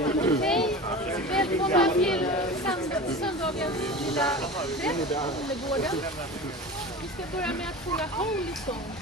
Hej, välkomna till söndagens lilla träff, Humlegården. Vi ska börja med att sjunga Holy Song.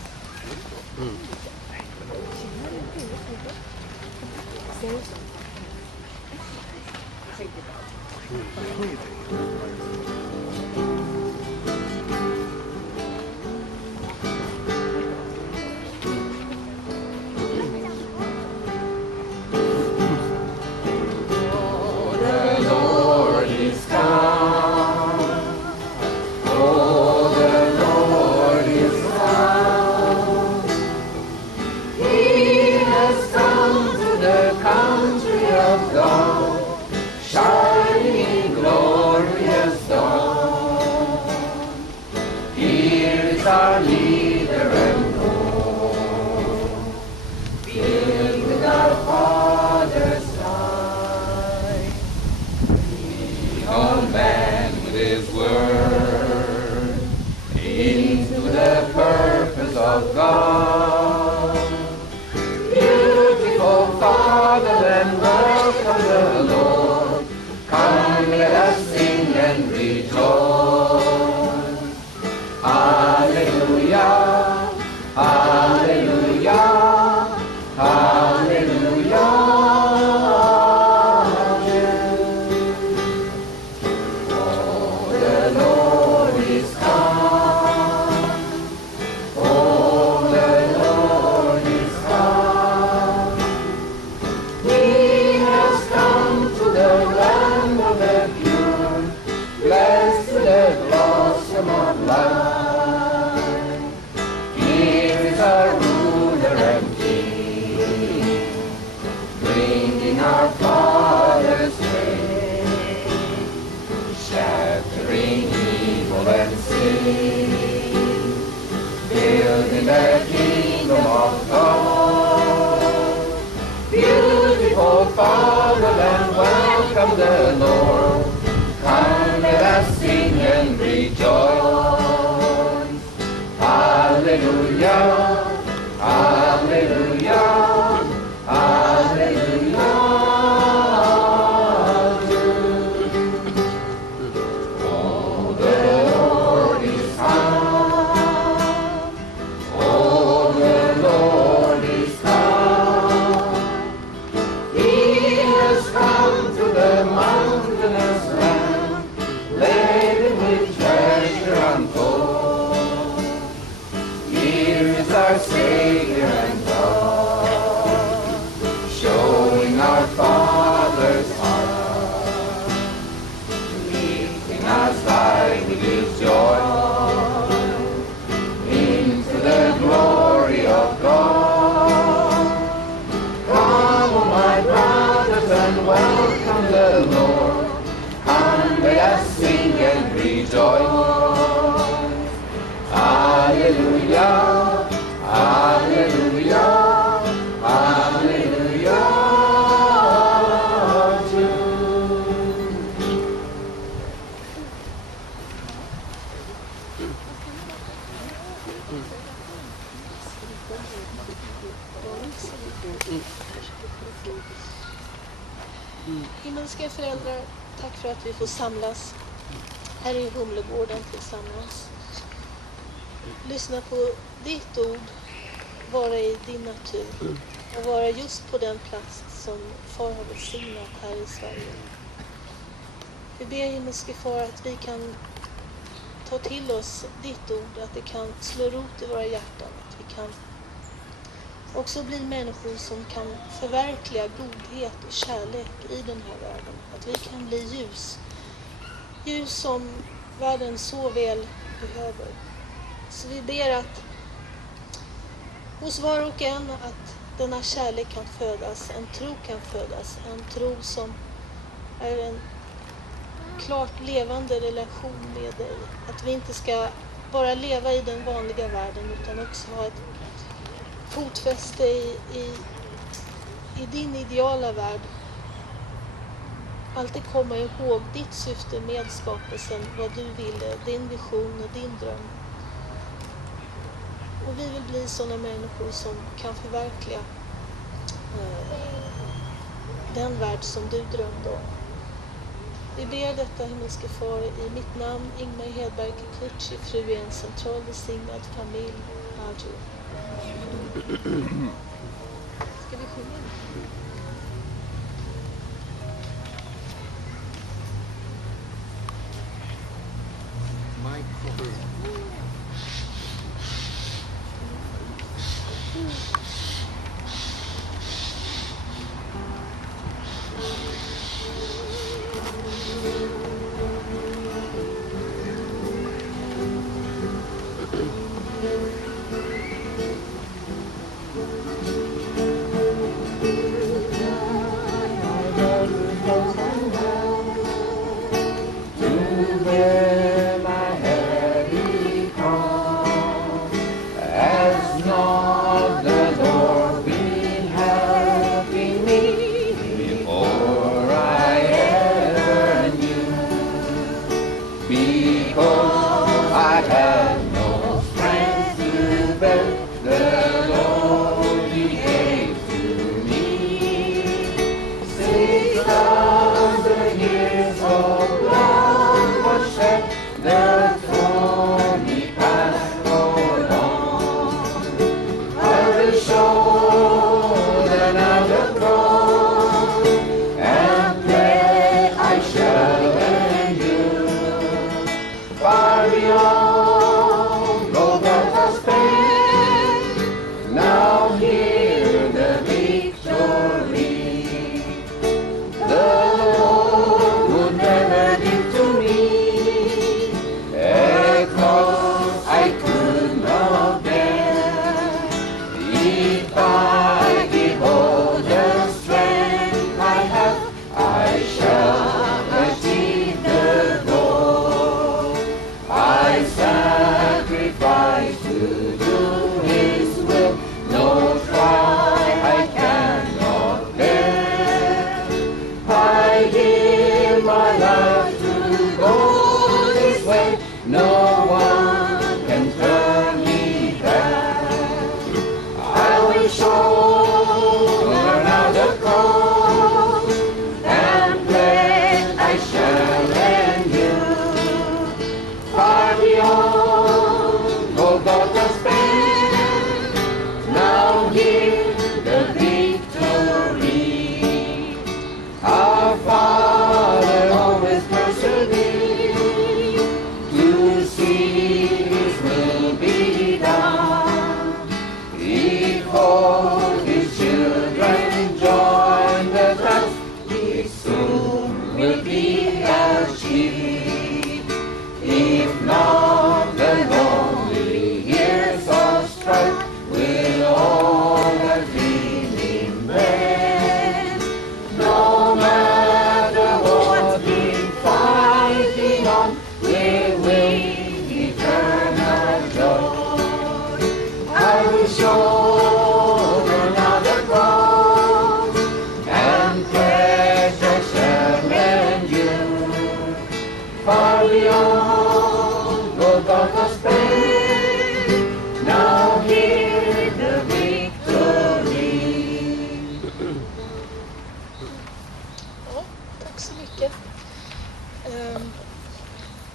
Our leader and Lord, filled with our Father's light, He on man with His word, into the purpose of God. Beautiful Fatherland, welcome the Lord. Come, let us sing and rejoice. Hallelujah, hallelujah, hallelujah. Oh, the Lord is come. Oh, the Lord is come. He has come to the land of the pure, blessed to the blossom of life. Our ruler and king, bringing our Father's reign, shattering evil and sin, building the kingdom of God. Beautiful Fatherland, welcome the Lord. Come, let us sing and rejoice. Hallelujah, hallelujah, hallelujah. Oh, the Lord is come. Oh, the Lord is come. He has come to the mountainous land, laden with treasure untold. Our Savior and God, showing our Father's heart, lifting us high with His joy, into the glory of God. Come, O my brothers, and welcome the Lord. Come, let us sing and rejoice. Hallelujah. Hallelujah, hallelujah. Himmelska föräldrar, tack för att vi får samlas här i Humlegården tillsammans. Lyssna på ditt ord, vara i din natur och vara just på den plats som far har välsignat här i Sverige. Vi ber himmelske far att vi kan ta till oss ditt ord, att det kan slå rot i våra hjärtan, att vi kan också bli människor som kan förverkliga godhet och kärlek i den här världen. Att vi kan bli ljus som världen så väl behöver. Så vi ber att hos var och en att denna kärlek kan födas, en tro kan födas, en tro som är en klart levande relation med dig. Att vi inte ska bara leva i den vanliga världen utan också ha ett fotfäste i din ideala värld. Alltid komma ihåg ditt syfte med skapelsen, vad du ville, din vision och din dröm. Och vi vill bli sådana människor som kan förverkliga den värld som du drömde om. Vi ber detta, himmelske far, i mitt namn, Ingmar Hedberg Kikuchi, fru i en central välsignad familj. Adjö. Ska vi sjunga?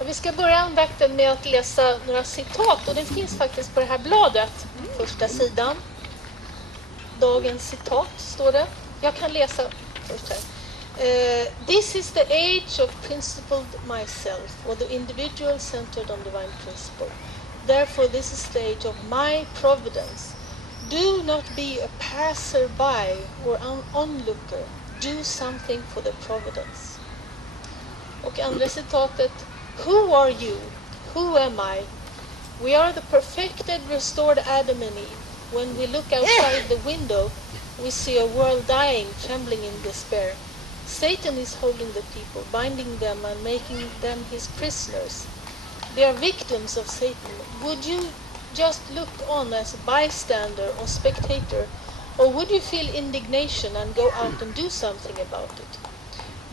Vi ska börja andakten med att läsa några citat, och det finns faktiskt på det här bladet, första sidan. Dagens citat står det. Jag kan läsa först här. This is the age of principled myself, or the individual centered on divine principle. Therefore this is the age of my providence. Do not be a passer-by or an onlooker. Do something for the providence. Och andra citatet. Who are you? Who am I? We are the perfected, restored Adam and Eve. When we look outside the window, we see a world dying, trembling in despair. Satan is holding the people, binding them and making them his prisoners. They are victims of Satan. Would you just look on as a bystander or spectator, or would you feel indignation and go out and do something about it?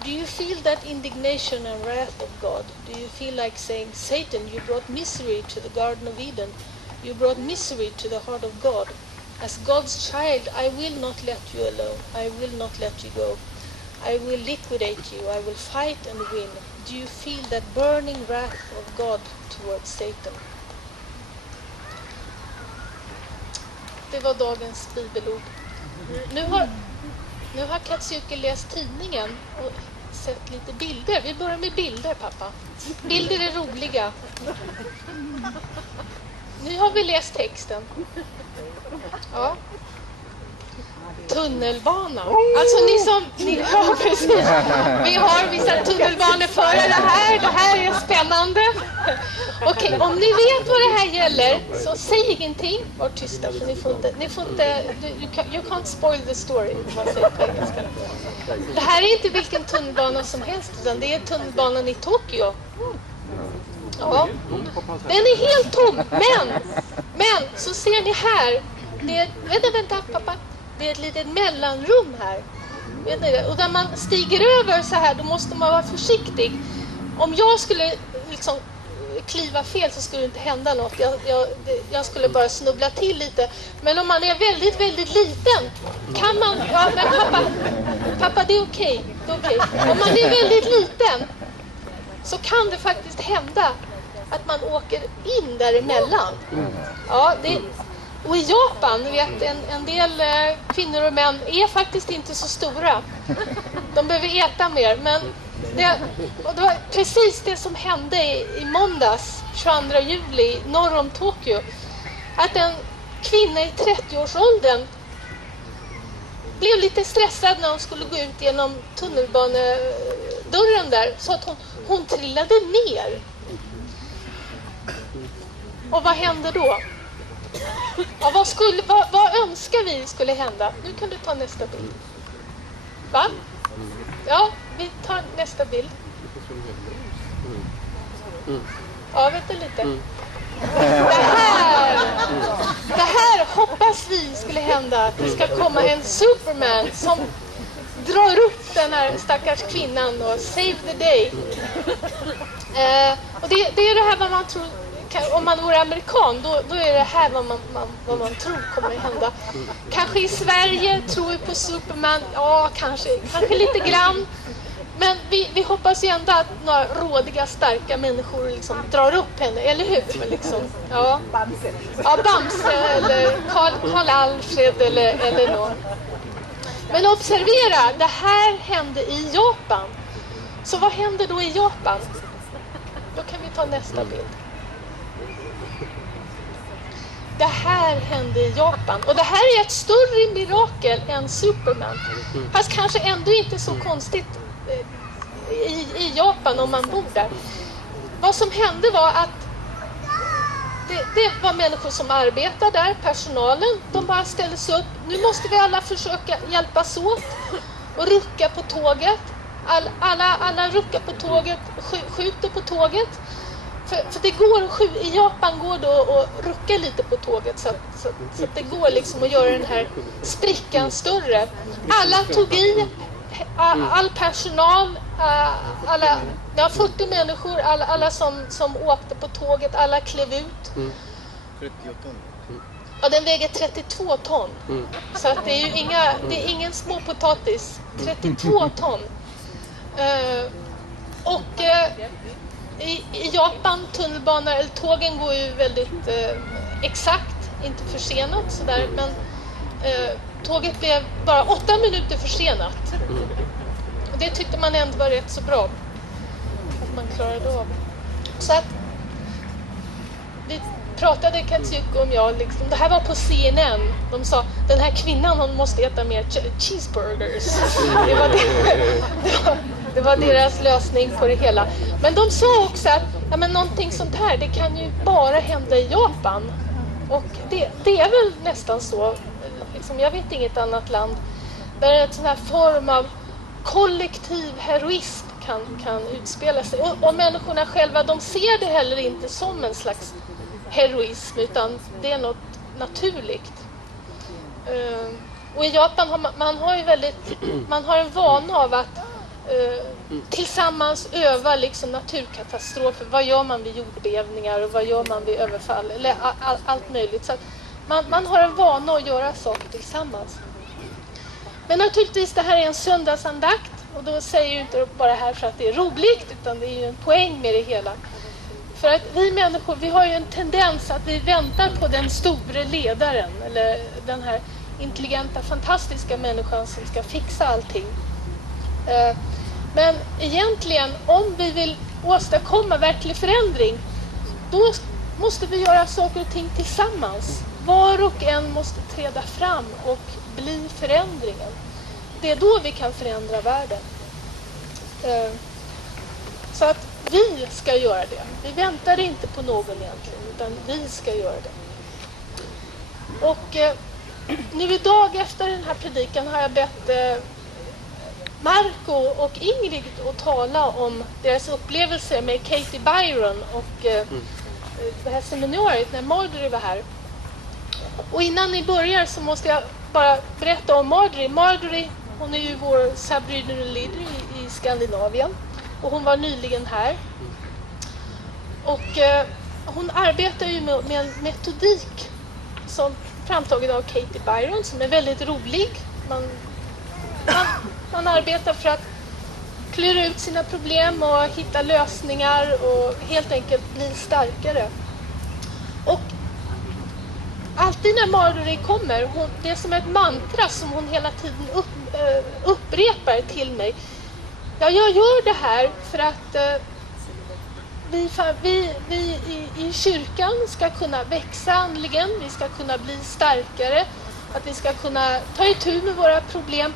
Do you feel that indignation and wrath of God? Do you feel like saying, Satan, you brought misery to the Garden of Eden. You brought misery to the heart of God. As God's child, I will not let you alone. I will not let you go. I will liquidate you. I will fight and win. Do you feel that burning wrath of God towards Satan? Det var dagens bibelord. Nu har Katsuki läst tidningen och sett lite bilder. Vi börjar med bilder, pappa. Bilder är roliga. Nu har vi läst texten. Ja. Tunnelbana. Alltså ja, precis. Vi har vissa tunnelbaneförare det här är spännande. Okej, om ni vet vad det här gäller så säg ingenting. Var tysta, för ni får inte you can't spoil the story. Det här är inte vilken tunnelbana som helst, utan det är tunnelbanan i Tokyo. Ja. Den är helt tom, men så ser ni här. Vänta pappa. Det är ett litet mellanrum här. Vet ni det? Och när man stiger över så här, då måste man vara försiktig. Om jag skulle liksom kliva fel så skulle det inte hända något. Jag skulle bara snubbla till lite. Men om man är väldigt, väldigt liten kan man... Ja, men pappa, det är okej. Det är okej. Om man är väldigt liten så kan det faktiskt hända att man åker in däremellan. Ja, och i Japan, vet, en del kvinnor och män är faktiskt inte så stora. De behöver äta mer. Men det var precis det som hände i måndags, 22 juli, norr om Tokyo. Att en kvinna i 30-årsåldern blev lite stressad när hon skulle gå ut genom tunnelbanedörren där. Så att hon trillade ner. Och vad hände då? Ja, vad önskar vi skulle hända? Nu kan du ta nästa bild. Va? Ja, vi tar nästa bild. Ja, vänta lite. Det här hoppas vi skulle hända. Att det ska komma en Superman som drar upp den här stackars kvinnan och save the day. Och det är det här vad man tror. Om man vore amerikan, då är det här vad man tror kommer att hända. Kanske i Sverige tror vi på Superman, ja kanske lite grann. Men vi hoppas ju ändå att några rådiga, starka människor liksom drar upp henne, eller hur? Liksom. Ja, Bamse eller Karl Alfred eller någon. Men observera, det här hände i Japan. Så vad händer då i Japan? Då kan vi ta nästa bild. Det här hände i Japan. Och det här är ett större mirakel än Superman. Fast kanske ändå inte så konstigt i Japan om man bor där. Vad som hände var att det var människor som arbetar där, personalen. De bara ställde sig upp. Nu måste vi alla försöka hjälpas åt och rucka på tåget. Alla ruckar på tåget, skjuter på tåget. För det går i Japan går då att rucka lite på tåget så att det går liksom att göra den här sprickan större. Alla tog i, all personal, 40 människor, alla som åkte på tåget, alla klev ut. 30 ton. Ja, den väger 32 ton. Så att det är ingen små potatis. 32 ton. I Japan, tunnelbanan eller tågen går ju väldigt exakt, inte försenat sådär, men tåget blev bara 8 minuter försenat. Och det tyckte man ändå var rätt så bra att man klarade av. Så att vi pratade Katsuki och jag liksom, det här var på CNN. De sa, den här kvinnan hon måste äta mer cheeseburgers. Det var deras lösning på det hela. Men de sa också att någonting sånt här, det kan ju bara hända i Japan. Och det är väl nästan så. Liksom, jag vet inget annat land där en sån här form av kollektiv heroism kan utspela sig. Och människorna själva, de ser det heller inte som en slags heroism, utan det är något naturligt. Och i Japan man har en vana av att tillsammans öva liksom naturkatastrofer. Vad gör man vid jordbävningar och vad gör man vid överfall eller allt möjligt. Så att man har en vana att göra saker tillsammans. Men naturligtvis, det här är en söndagsandakt. Och då säger jag inte bara här för att det är roligt, utan det är ju en poäng med det hela. För att vi människor, vi har ju en tendens att vi väntar på den store ledaren, eller den här intelligenta, fantastiska människan som ska fixa allting. Men egentligen, om vi vill åstadkomma verklig förändring, då måste vi göra saker och ting tillsammans. Var och en måste träda fram och bli förändringen. Det är då vi kan förändra världen. Så att vi ska göra det. Vi väntar inte på någon egentligen, utan vi ska göra det. Och nu idag efter den här predikan har jag bett Marco och Ingrid att tala om deras upplevelser med Katie Byron och det här seminariet när Marjorie var här. Och innan ni börjar så måste jag bara berätta om Marjorie. Marjorie, hon är ju vår subregional leader i Skandinavien och hon var nyligen här. Och hon arbetar ju med en metodik som framtagen av Katie Byron som är väldigt rolig. Man arbetar för att klura ut sina problem och hitta lösningar och helt enkelt bli starkare. Och alltid när Marjorie kommer, det är som ett mantra som hon hela tiden upprepar till mig. Ja, jag gör det här för att vi i kyrkan ska kunna växa andligen, vi ska kunna bli starkare, att vi ska kunna ta itu med våra problem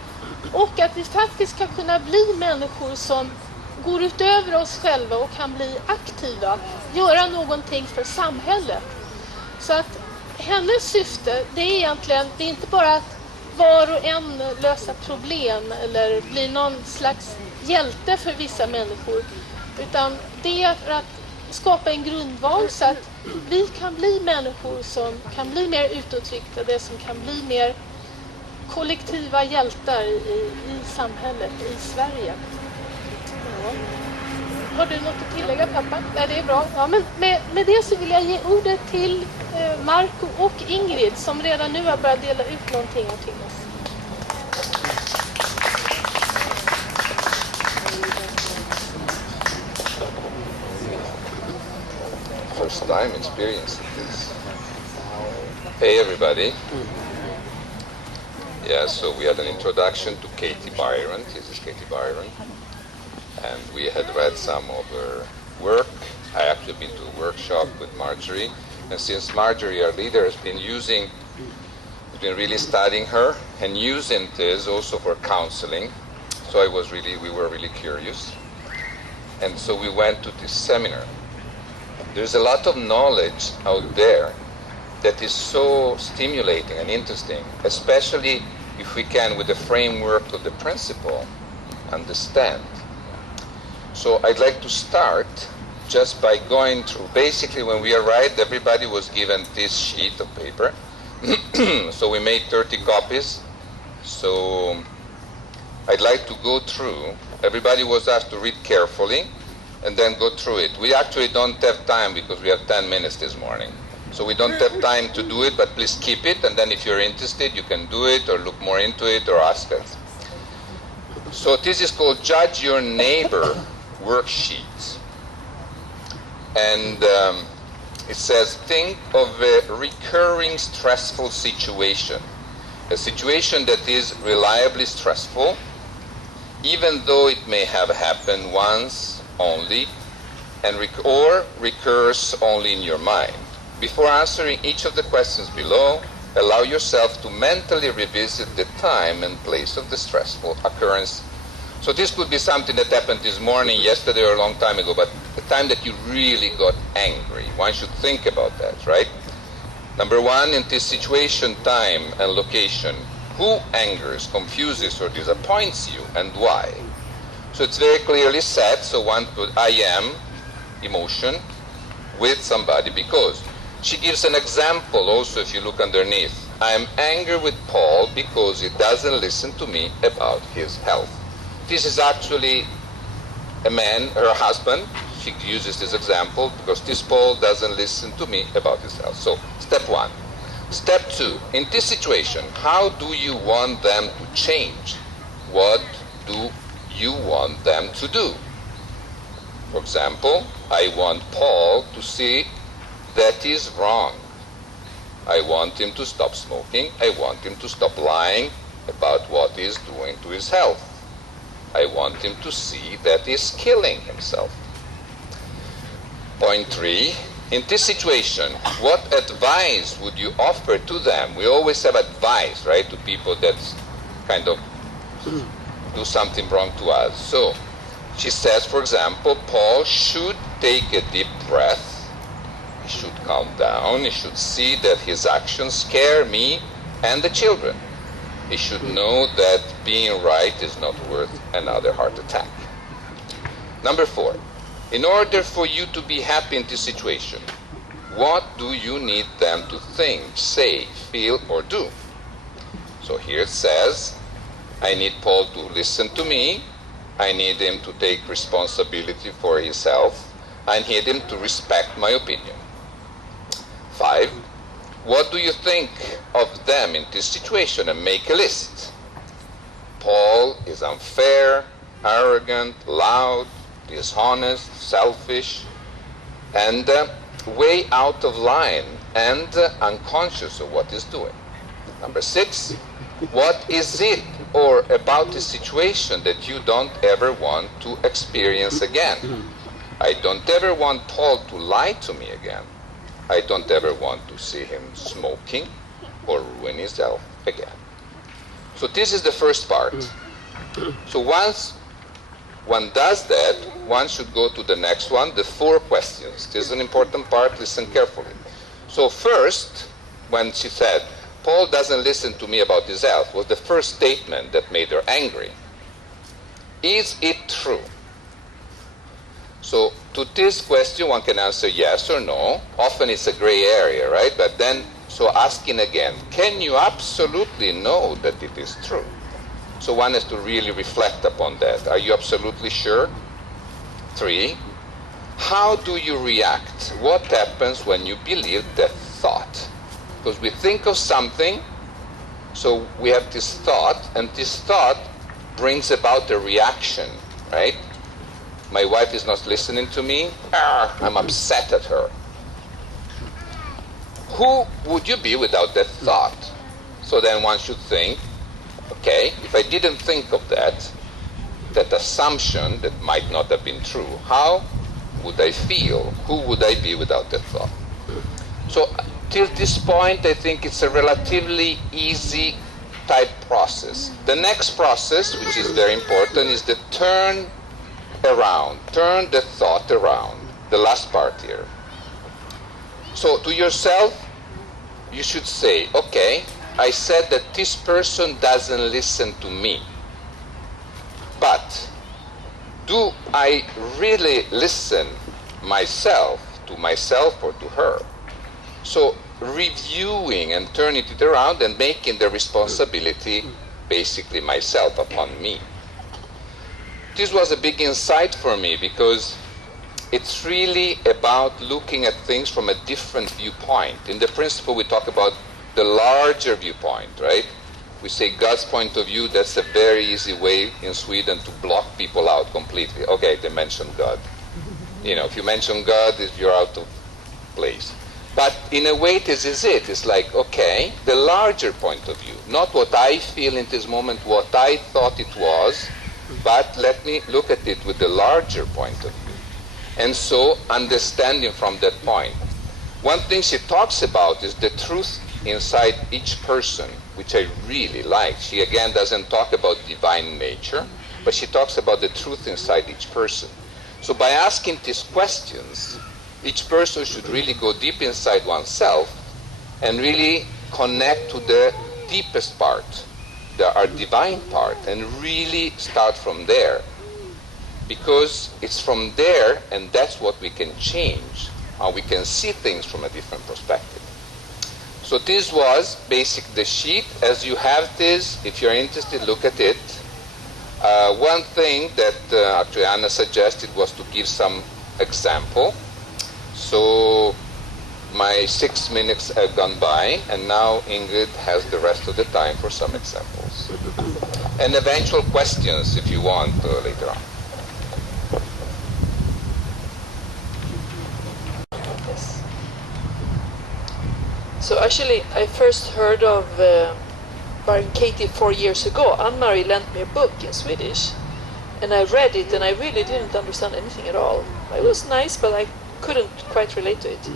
och att vi faktiskt ska kunna bli människor som går utöver oss själva och kan bli aktiva, göra någonting för samhället. Så att hennes syfte, det är egentligen, det är inte bara att var och en lösa problem eller bli någon slags hjälte för vissa människor, utan det är för att skapa en grundval så att vi kan bli människor som kan bli mer utåtriktade, som kan bli mer kollektiva hjältar i samhället, i Sverige. Ja. Har du något att tillägga, pappa? Nej, det är bra. Ja, men med det så vill jag ge ordet till Marco och Ingrid som redan nu har börjat dela ut någonting till oss. First time experience of this. Hey everybody. Yeah, so we had an introduction to Katie Byron. This is Katie Byron. And we had read some of her work. I actually been to a workshop with Marjorie. And since Marjorie, our leader, has been really studying her and using this also for counseling. So we were really curious. And so we went to this seminar. There's a lot of knowledge out there that is so stimulating and interesting, especially if we can, with the framework of the principle, understand. So I'd like to start just by going through. Basically, when we arrived, everybody was given this sheet of paper. So we made 30 copies. So I'd like to go through. Everybody was asked to read carefully and then go through it. We actually don't have time because we have 10 minutes this morning. So we don't have time to do it, but please keep it, and then if you're interested, you can do it or look more into it or ask us. So this is called Judge Your Neighbor worksheets. And it says, think of a recurring stressful situation. A situation that is reliably stressful, even though it may have happened once only, or recurs only in your mind. Before answering each of the questions below, allow yourself to mentally revisit the time and place of the stressful occurrence. So this could be something that happened this morning, yesterday, or a long time ago, but the time that you really got angry. One should think about that, right? Number one, in this situation, time and location, who angers, confuses, or disappoints you, and why? So it's very clearly set, so one put I am, emotion, with somebody, because. She gives an example also if you look underneath. I am angry with Paul because he doesn't listen to me about his health. This is actually a man, her husband. She uses this example because this Paul doesn't listen to me about his health. So, step one. Step two, in this situation, how do you want them to change? What do you want them to do. For example, I want Paul to see that he's wrong. I want him to stop smoking. I want him to stop lying about what he's doing to his health. I want him to see that he's killing himself. Point 3, in this situation, what advice would you offer to them? We always have advice, right, to people that kind of do something wrong to us. So she says, for example, Paul should take a deep breath. He should calm down. He should see that his actions scare me and the children. He should know that being right is not worth another heart attack. Number 4, in order for you to be happy in this situation, what do you need them to think, say, feel, or do? So here it says, I need Paul to listen to me. I need him to take responsibility for his health. I need him to respect my opinion. 5, what do you think of them in this situation, and make a list. Paul is unfair, arrogant, loud, dishonest, selfish, and way out of line and unconscious of what he's doing. Number 6, what is it or about the situation that you don't ever want to experience again? I don't ever want Paul to lie to me again. I don't ever want to see him smoking or ruin his health again. So this is the first part. So once one does that, one should go to the next one, the 4 questions. This is an important part, listen carefully. So first, when she said, Paul doesn't listen to me about his health, was the first statement that made her angry. Is it true? So to this question, one can answer yes or no. Often it's a gray area, right? But then, so asking again, can you absolutely know that it is true? So one has to really reflect upon that. Are you absolutely sure? 3, how do you react? What happens when you believe that thought? Because we think of something, so we have this thought, and this thought brings about a reaction, right? My wife is not listening to me. I'm upset at her. Who would you be without that thought? So then one should think, okay, if I didn't think of that assumption that might not have been true, how would I feel? Who would I be without that thought? So till this point, I think it's a relatively easy type process. The next process, which is very important, is the turn the thought around, the last part here. So to yourself, you should say, okay, I said that this person doesn't listen to me, but do I really listen to myself or to her? So reviewing and turning it around and making the responsibility basically myself upon me. This was a big insight for me because it's really about looking at things from a different viewpoint. In the principle, we talk about the larger viewpoint, right? We say God's point of view. That's a very easy way in Sweden to block people out completely. Okay, they mentioned God. If you mention God, you're out of place. But in a way, this is it. It's like, okay, the larger point of view, not what I feel in this moment, what I thought it was, but let me look at it with the larger point of view. And so understanding from that point. One thing she talks about is the truth inside each person, which I really like. She again doesn't talk about divine nature, but she talks about the truth inside each person. So by asking these questions, each person should really go deep inside oneself and really connect to the deepest part, our divine part, and really start from there. Because it's from there, and that's what we can change, how we can see things from a different perspective. So this was basic the sheet. As you have this, if you're interested, look at it. One thing that actually Anna suggested was to give some example. So my 6 minutes have gone by, and now Ingrid has the rest of the time for some examples. and eventual questions if you want later on. Yes. So actually, I first heard of Byron Katie 4 years ago. Anne-Marie lent me a book in Swedish, and I read it, and I really didn't understand anything at all. It was nice, but I couldn't quite relate to it.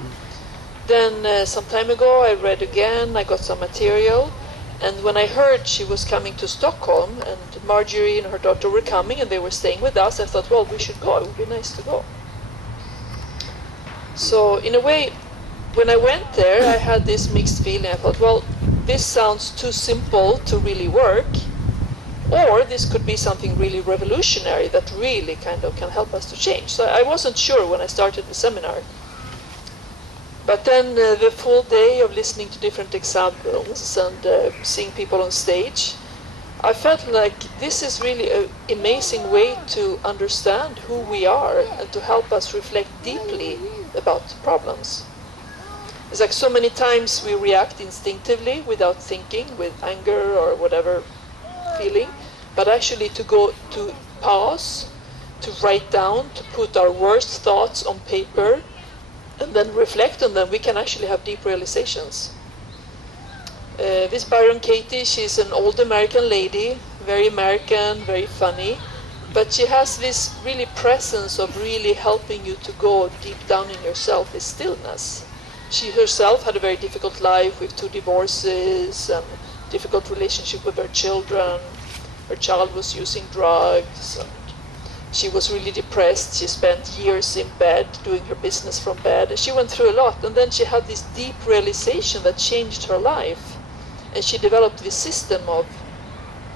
Then some time ago, I read again, I got some material, and when I heard she was coming to Stockholm, and Marjorie and her daughter were coming, and they were staying with us, I thought, well, we should go, it would be nice to go. So in a way, when I went there, I had this mixed feeling. I thought, well, this sounds too simple to really work, or this could be something really revolutionary that really kind of can help us to change. So I wasn't sure when I started the seminar. But then the full day of listening to different examples and seeing people on stage, I felt like this is really an amazing way to understand who we are and to help us reflect deeply about problems. It's like so many times we react instinctively without thinking, with anger or whatever feeling, but actually to go to pause, to write down, to put our worst thoughts on paper, and then reflect on them, we can actually have deep realizations. This Byron Katie, she's an old American lady, very American, very funny, but she has this really presence of really helping you to go deep down in yourself, this stillness. She herself had a very difficult life with 2 divorces and difficult relationship with her children. Her child was using drugs, and she was really depressed. She spent years in bed, doing her business from bed. She went through a lot, and then she had this deep realization that changed her life. And she developed this system of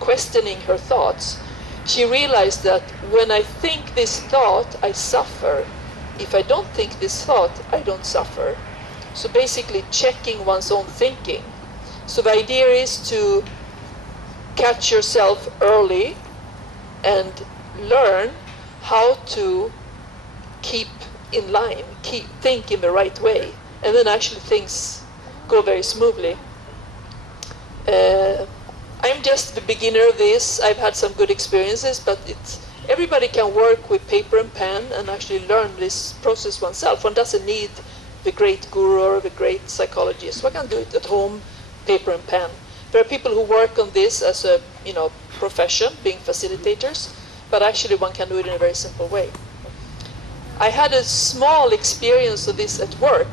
questioning her thoughts. She realized that when I think this thought, I suffer. If I don't think this thought, I don't suffer. So basically checking one's own thinking. So the idea is to catch yourself early and learn how to keep in line, think in the right way, and then actually things go very smoothly. I'm just the beginner of this. I've had some good experiences, but everybody can work with paper and pen and actually learn this process oneself. One doesn't need the great guru or the great psychologist. One can do it at home, paper and pen. There are people who work on this as a profession, being facilitators, but actually one can do it in a very simple way. I had a small experience of this at work.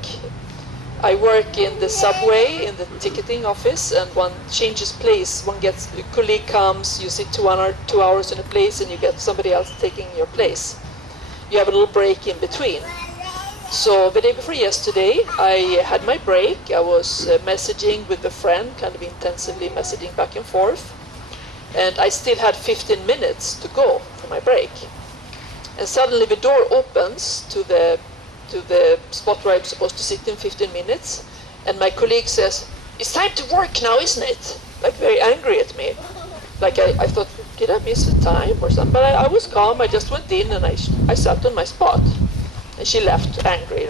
I work in the subway, in the ticketing office, and one changes place. A colleague comes, you sit 2 hours in a place, and you get somebody else taking your place. You have a little break in between. So the day before yesterday, I had my break. I was messaging with a friend, kind of intensively messaging back and forth. And I still had 15 minutes to go for my break. And suddenly the door opens to the spot where I'm supposed to sit in 15 minutes. And my colleague says, "It's time to work now, isn't it?" Like very angry at me. Like I thought, did I miss the time or something? But I was calm. I just went in and I sat on my spot. And she left angry,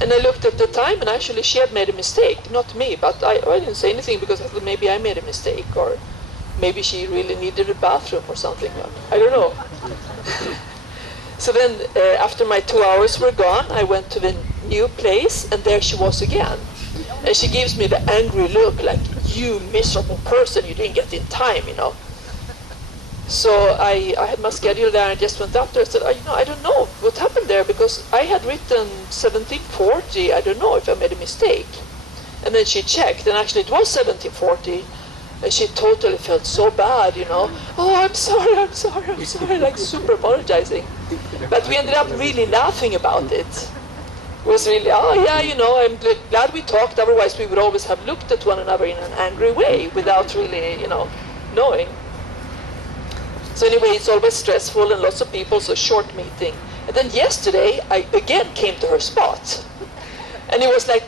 And I looked at the time, and actually she had made a mistake, not me, but I didn't say anything because I thought maybe I made a mistake, or maybe she really needed a bathroom or something. I don't know. So then, after my 2 hours were gone, I went to the new place, and there she was again. And she gives me the angry look, like, "You miserable person, you didn't get in time, So I had my schedule there, and I just went up there and said, I don't know what happened there, because I had written 1740. I don't know if I made a mistake. And then she checked, and actually it was 1740. And she totally felt so bad, "Oh, I'm sorry, like super apologizing. But we ended up really laughing about it. It was really, I'm glad we talked, otherwise we would always have looked at one another in an angry way without really, knowing. So anyway, it's always stressful and lots of people, so short meeting. And then yesterday, I again came to her spot. And it was like,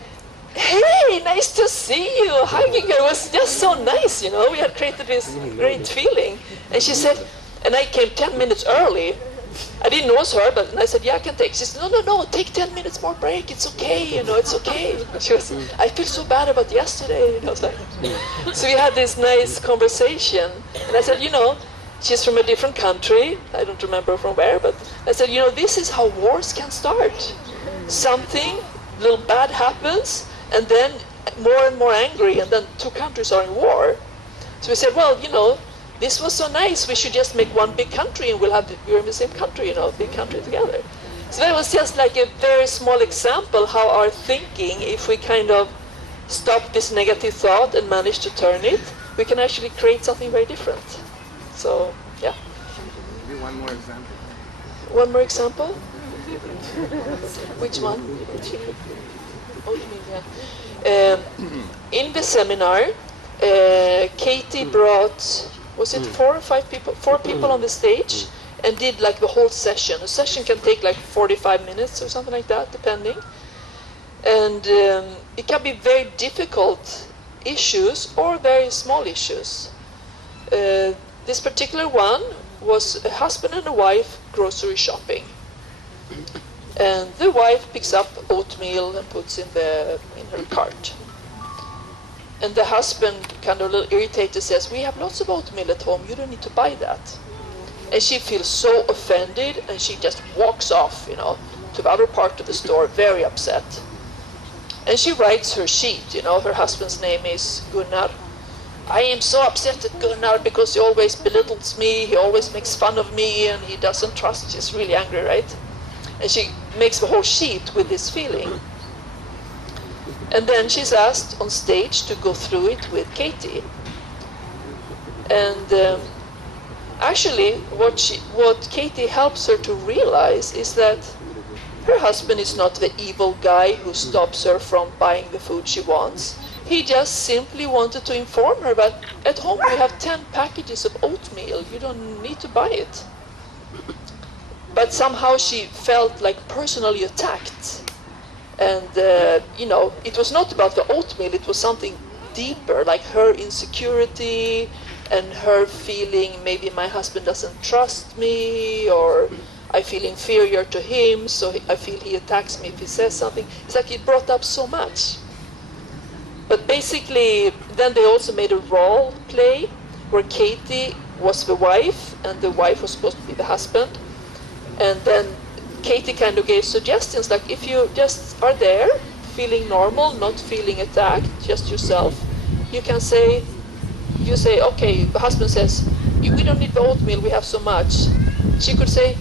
"Hey, nice to see you," hugging her. It was just so nice, We had created this great feeling. And she said, and I came 10 minutes early I didn't know it was her, but I said, yeah, I can take. She said, no, take 10 minutes more break. It's okay, it's okay. She was, I feel so bad about yesterday. So we had this nice conversation. And I said, she's from a different country. I don't remember from where, but I said, this is how wars can start. Something little bad happens, and then more and more angry, and then two countries are in war. So we said, well, this was so nice, we should just make one big country and we're in the same country, big country together. So that was just like a very small example how our thinking, if we kind of stop this negative thought and manage to turn it, we can actually create something very different. So, yeah. Maybe one more example. One more example? Which one? In the seminar, Katie brought, was it 4 or 5 people? 4 people on the stage and did like the whole session. A session can take like 45 minutes or something like that, depending. And it can be very difficult issues or very small issues. This particular one was a husband and a wife grocery shopping. And the wife picks up oatmeal and puts in her cart. And the husband, kind of a little irritated, says, we have lots of oatmeal at home, you don't need to buy that. And she feels so offended, and she just walks off, to the other part of the store, very upset. And she writes her sheet, her husband's name is Gunnar. I am so upset at Gunnar because he always belittles me, he always makes fun of me, and he doesn't trust, she's really angry, right? And she makes the whole sheet with this feeling. And then she's asked on stage to go through it with Katie. And actually, what Katie helps her to realize is that her husband is not the evil guy who stops her from buying the food she wants. He just simply wanted to inform her that at home we have 10 packages of oatmeal. You don't need to buy it. But somehow she felt like personally attacked. And, it was not about the oatmeal, it was something deeper, like her insecurity and her feeling maybe my husband doesn't trust me, or I feel inferior to him, so I feel he attacks me if he says something. It's like it brought up so much. But basically, then they also made a role play where Katie was the wife and the wife was supposed to be the husband. And then Katie kind of gave suggestions, like if you just are there, feeling normal, not feeling attacked, just yourself, you say, okay, the husband says, we don't need the oatmeal, we have so much. She could say,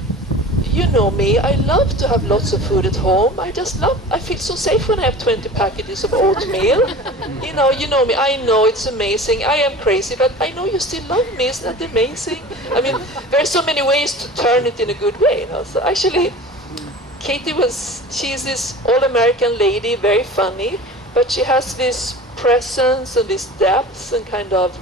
you know me, I love to have lots of food at home. I feel so safe when I have 20 packages of oatmeal. You know me, I know it's amazing. I am crazy, but I know you still love me. Isn't that amazing? I mean, there's so many ways to turn it in a good way. So actually, Katie she's this all-American lady, very funny, but she has this presence and this depth and kind of,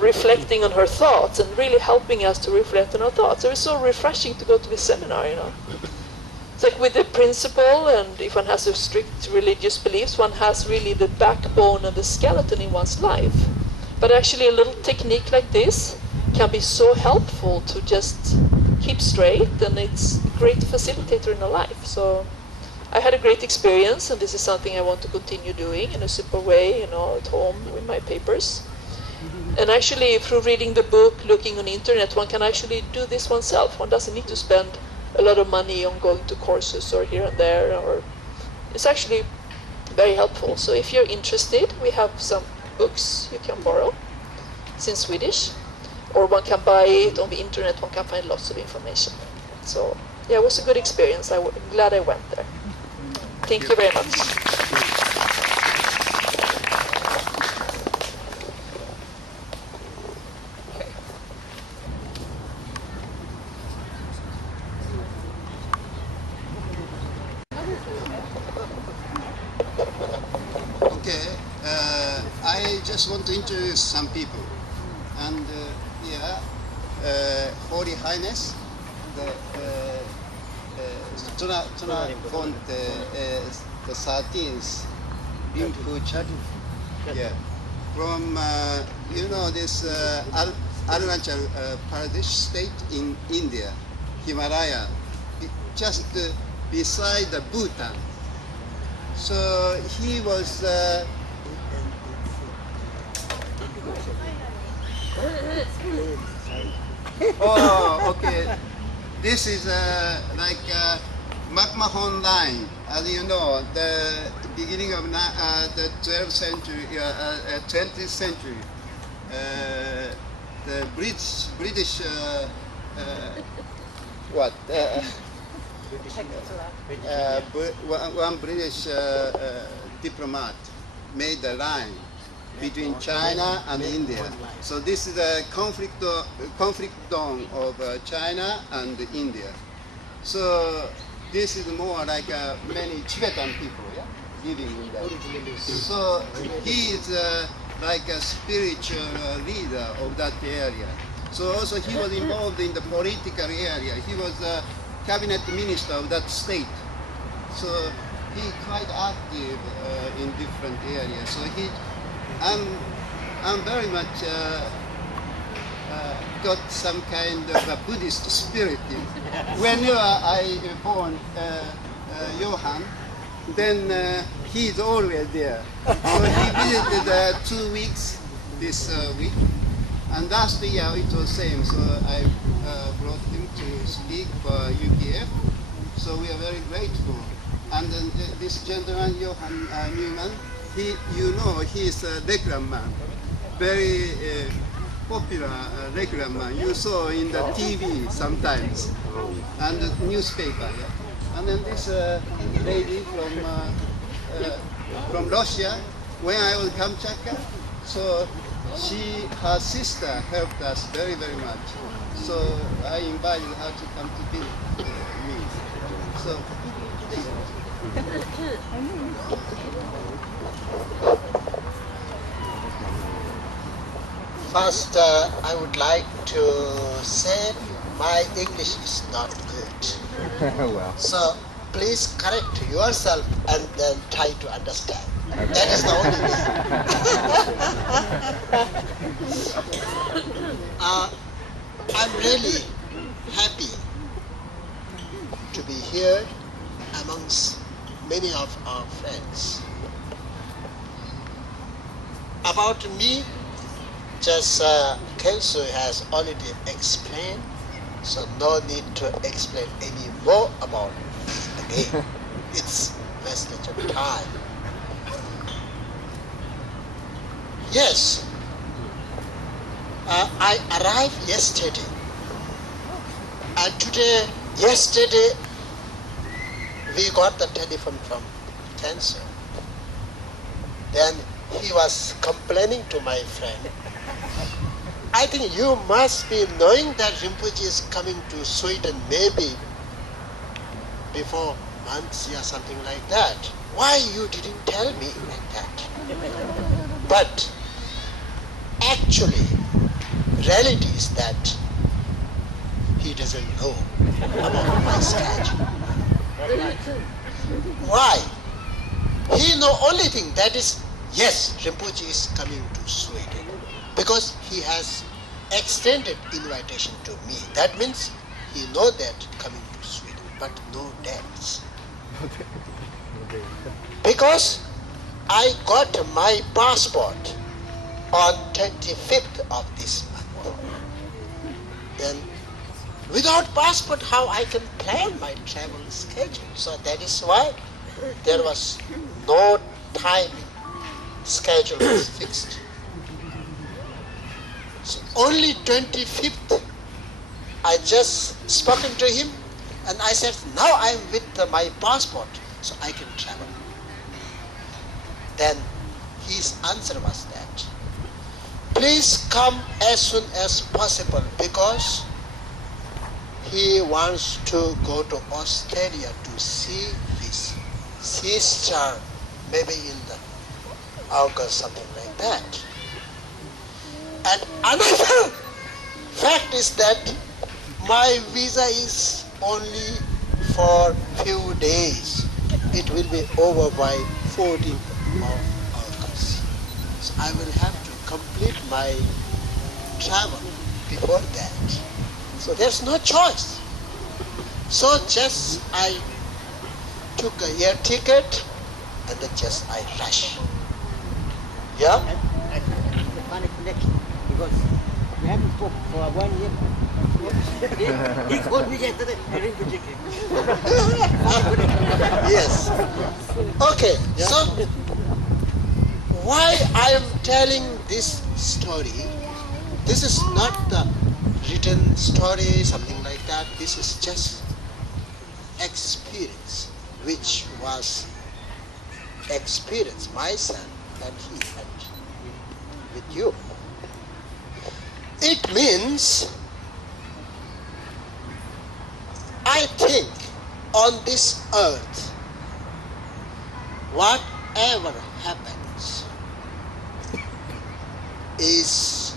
reflecting on her thoughts and really helping us to reflect on our thoughts. It was so refreshing to go to this seminar, It's like with the principle, and if one has a strict religious beliefs, one has really the backbone and the skeleton in one's life. But actually a little technique like this can be so helpful to just keep straight, and it's a great facilitator in our life. So I had a great experience, and this is something I want to continue doing in a simple way, at home with my papers. And actually, through reading the book, looking on the internet, one can actually do this oneself. One doesn't need to spend a lot of money on going to courses or here and there. Or it's actually very helpful. So if you're interested, we have some books you can borrow. It's in Swedish. Or one can buy it on the internet. One can find lots of information. So yeah, it was a good experience. I'm glad I went there. Thank you very much. I just want to introduce some people, and Holy Highness, the von the 13th, from this Arunachal Pradesh state in India. Himalaya, just beside the Bhutan. So he was oh, okay. This is like McMahon line. As you know, the beginning of the 12th century, 20th century, the British one British diplomat made the line between China and India. So this is a conflict zone of China and India. So this is more like many Tibetan people living in that. So he is like a spiritual leader of that area. So also he was involved in the political area. He was a cabinet minister of that state. So he quite active in different areas. So I'm very much got some kind of a Buddhist spirit. Whenever I phone Johan, then he's always there. So he visited 2 weeks this week, and last year it was same. So I brought him to speak for UPF. So we are very grateful. And then this gentleman, Johan Newman, he's a Reklam man, very popular Reklam man. You saw in the TV sometimes, and the newspaper. Yeah? And then this lady from Russia, when I was Kamchatka, so her sister helped us very, very much. So I invited her to come to visit me. So. First, I would like to say my English is not good. Well. So please correct yourself and then try to understand. That is the only way. I'm really happy to be here amongst many of our friends. About me, just Kelso has already explained, so no need to explain any more about it again. It's wastage of time. Yes, I arrived yesterday, and yesterday, we got the telephone from Cancer. Then he was complaining to my friend, I think you must be knowing that Rinpoche is coming to Sweden maybe before months or something like that. Why you didn't tell me like that? But actually, reality is that he doesn't know about my schedule. Why? He know only thing that is, yes, Rinpoche is coming to Sweden because he has extended invitation to me. That means he know that coming to Sweden, but no dates. Because I got my passport on 25th of this month. Then without passport, how I can plan my travel schedule? So that is why there was no time schedule was fixed. So only 25th, I just spoken to him, and I said, now I'm with my passport, so I can travel. Then his answer was that, please come as soon as possible, because he wants to go to Australia to see his sister, maybe in the August, something like that. And another fact is that my visa is only for few days. It will be over by 14th of August. So I will have to complete my travel before that. So there's no choice. So just I took a air ticket and then just I rush. Yeah? And the funny connection because we haven't spoken for 1 year. He called me yesterday. I didn't go check him. Yes. Okay. So why I am telling this story? This is not the written story, something like that. This is just experience, which was experience myself and he had with you. It means, I think on this earth, whatever happens is,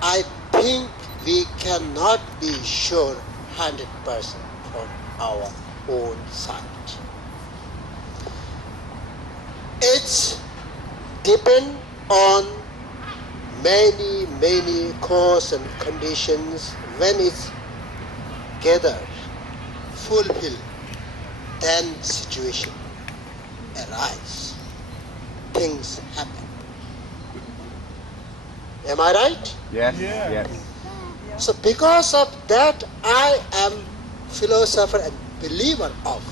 I think we cannot be sure 100% from our own side. It's depend on many cause and conditions. When it's gathered, fulfilled, then situation arise. Things happen. Am I right? Yes. Yes. So because of that, I am philosopher and believer of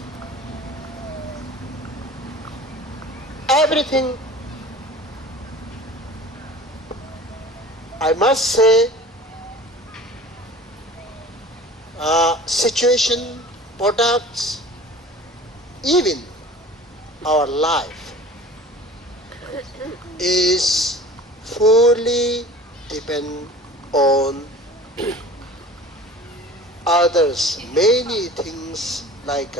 everything. I must say, situation, products, even our life is fully depend on others, many things like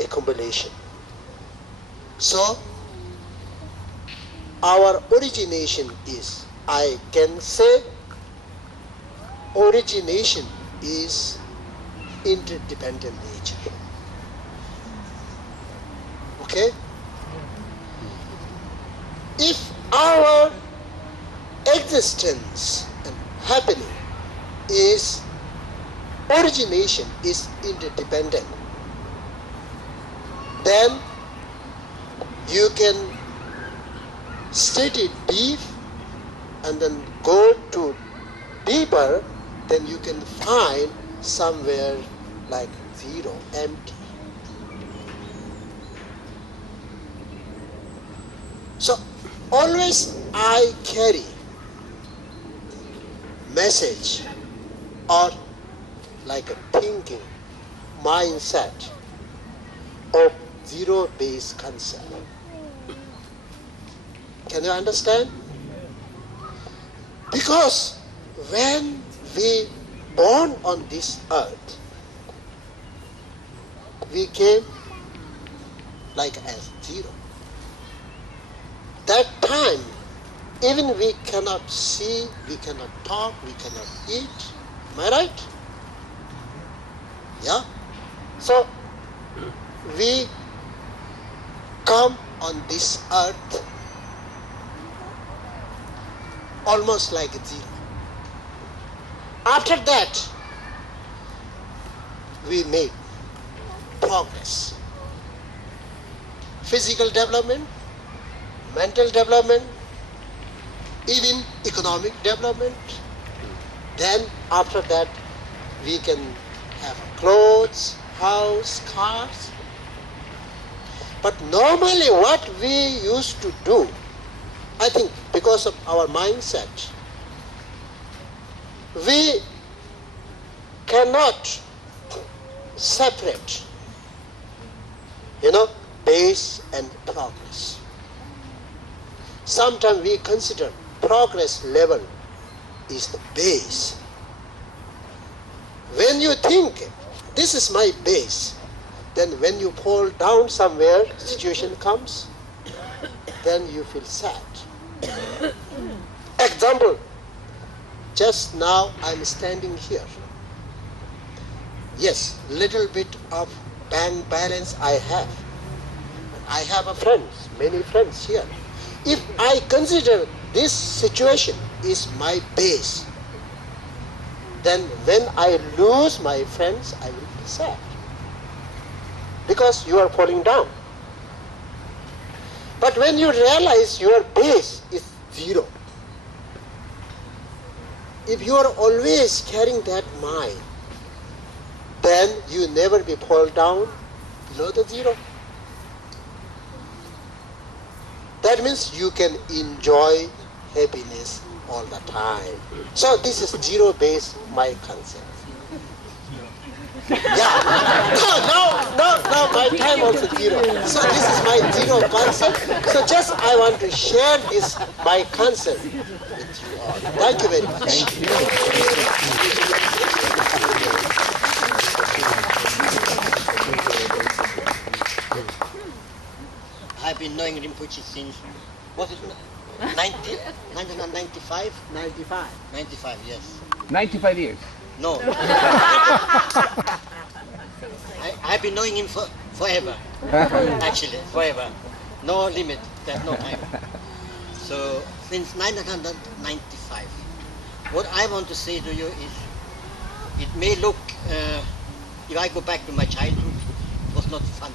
accumulation. So our origination is, I can say, origination is interdependent nature. Okay? If our existence and happening is, origination is interdependent, then you can study deep and then go to deeper, then you can find somewhere like zero, empty. So always I carry message or like a thinking mindset of zero-based concept. Can you understand? Because when we born on this earth, we came like as zero. That time, even we cannot see, we cannot talk, we cannot eat. Am I right? Yeah? So, we come on this earth almost like zero. After that, we made progress. Physical development, mental development, even economic development. Then after that, we can have clothes, house, cars. But normally what we used to do, I think because of our mindset, we cannot separate, base and progress. Sometimes we consider progress level is the base. When you think, this is my base, then when you fall down somewhere, situation comes, then you feel sad. Example, just now I'm standing here. Yes, little bit of bank balance I have. I have a friends, many friends here. If I consider this situation is my base, then when I lose my friends, I will be sad. Because you are falling down. But when you realize your base is 0, if you are always carrying that mind, then you never be fall down below the 0. That means you can enjoy happiness all the time. So this is 0 base my concept. Yeah. No, my time also 0. So this is my 0 concept. So just I want to share this my concept with you all. Thank you very much. I've been knowing Rinpoche since, was it 1995? 95. 95, yes. 95 years. No. I've been knowing him forever. Actually, forever. No limit. There's no time. So, since 1995, what I want to say to you is, it may look, if I go back to my childhood, it was not funny.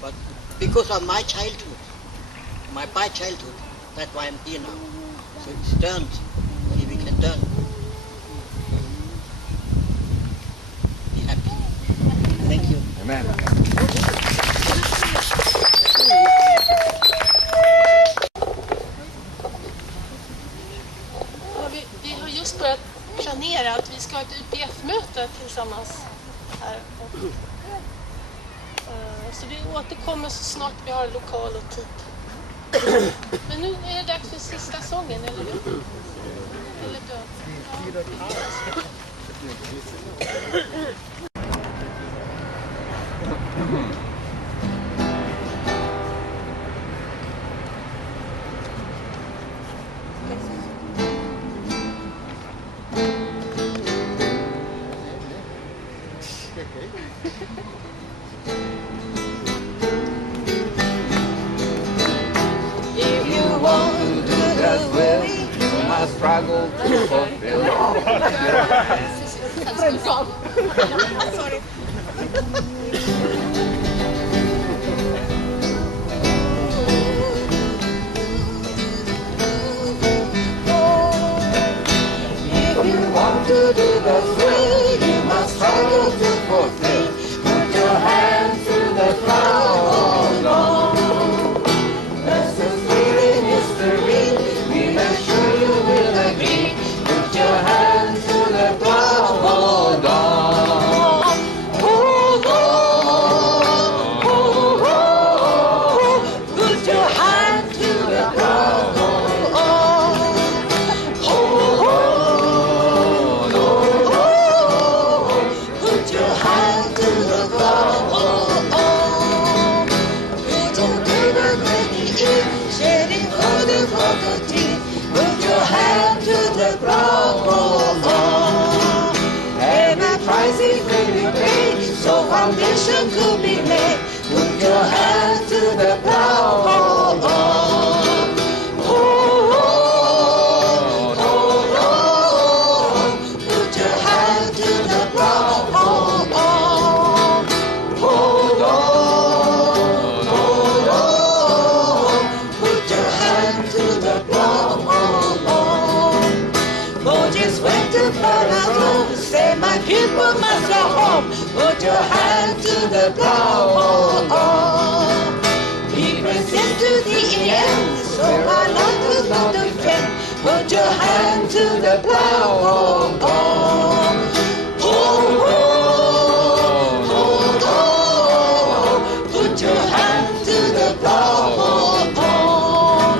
But because of my childhood, my bad childhood, that's why I'm here now. So it's turned, if we can turn. Be happy. Thank you. Amen. Vi har just börjat planera att vi ska ha ett UPF-möte tillsammans här. Så vi återkommer så snart vi har lokal och tid. Men nu är det dags för sista sången, eller hur? Eller då? Struggle to fulfill. Sorry. If you want to do the will, you must struggle to fulfill. Put your hand to the plow, Lord. That's the thrilling history. We make sure you will agree. Put your hand to the plow, hold on. Hold on, hold on. Put your hand to the plow. Hold on, hold on, hold on. Put your hand to the plow. Hold on. Put your ribbon ready in, shedding for the property. Put your hand to the plow. Hold on. Every price is really paid, so foundation could be made. Put your hand to the plow. Hold on. Hold on, hold on. Put your hand to the plow. Hold on. Hold on, hold on. Put your hand to the plow. Hold on. Moses went to Pharaoh, say my people must go home. Put your hand to the plow. Hold on. He presents to the end, so my life is not a friend. Put your hand to the plow. Hold on. Hold on, hold on. Put your hand to the plow. Hold on.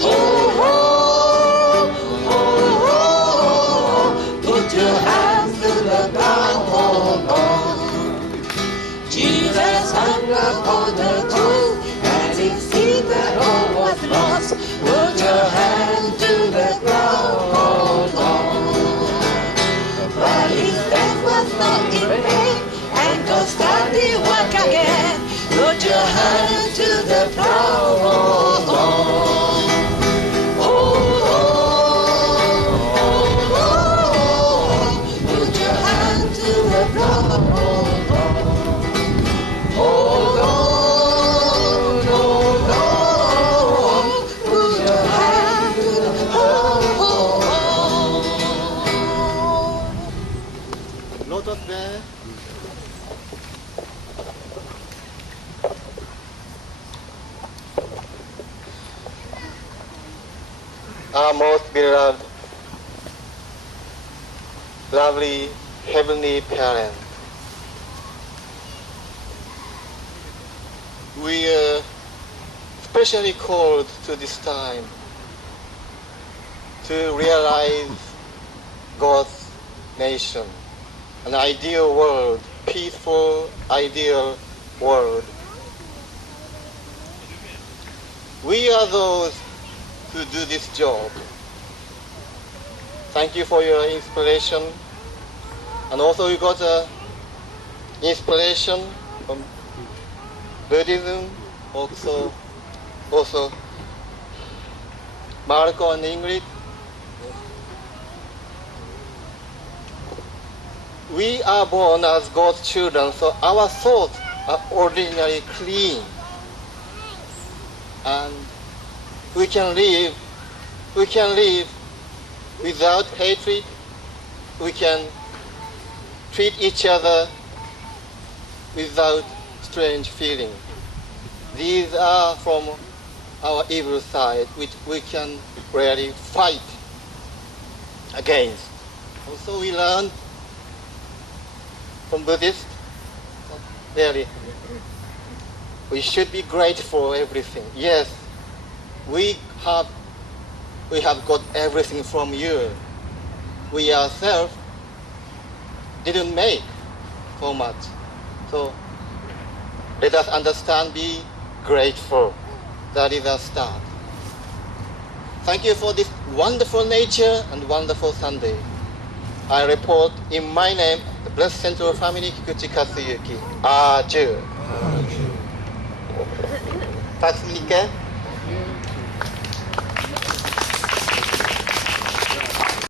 Hold on, hold on. Put your hands to the plow. Hold on. Jesus hung upon the tree, and he see that all was lost. Put your hand to the plow. Hold on. But his death was not in vain, and God started work again. Put your hand to the plow. Hold on. Hold on, hold on. not bad. Our most beloved, lovely heavenly parent, we are specially called to this time to realize God's nation, an ideal world, peaceful, ideal world. We are those who do this job. Thank you for your inspiration. And also we got inspiration from Buddhism, also Marco and Ingrid. We are born as God's children, so our thoughts are ordinarily clean. And we can live without hatred. We can treat each other without strange feeling. These are from our evil side, which we can really fight against. Also, we learn from Buddhists, really, we should be grateful for everything. Yes, we have got everything from you. We ourselves didn't make so much. So let us understand, be grateful. That is our start. Thank you for this wonderful nature and wonderful Sunday. I report in my name, the Blessed Central Family, Kikuchi Katsuyuki. Aju. Tatsumike.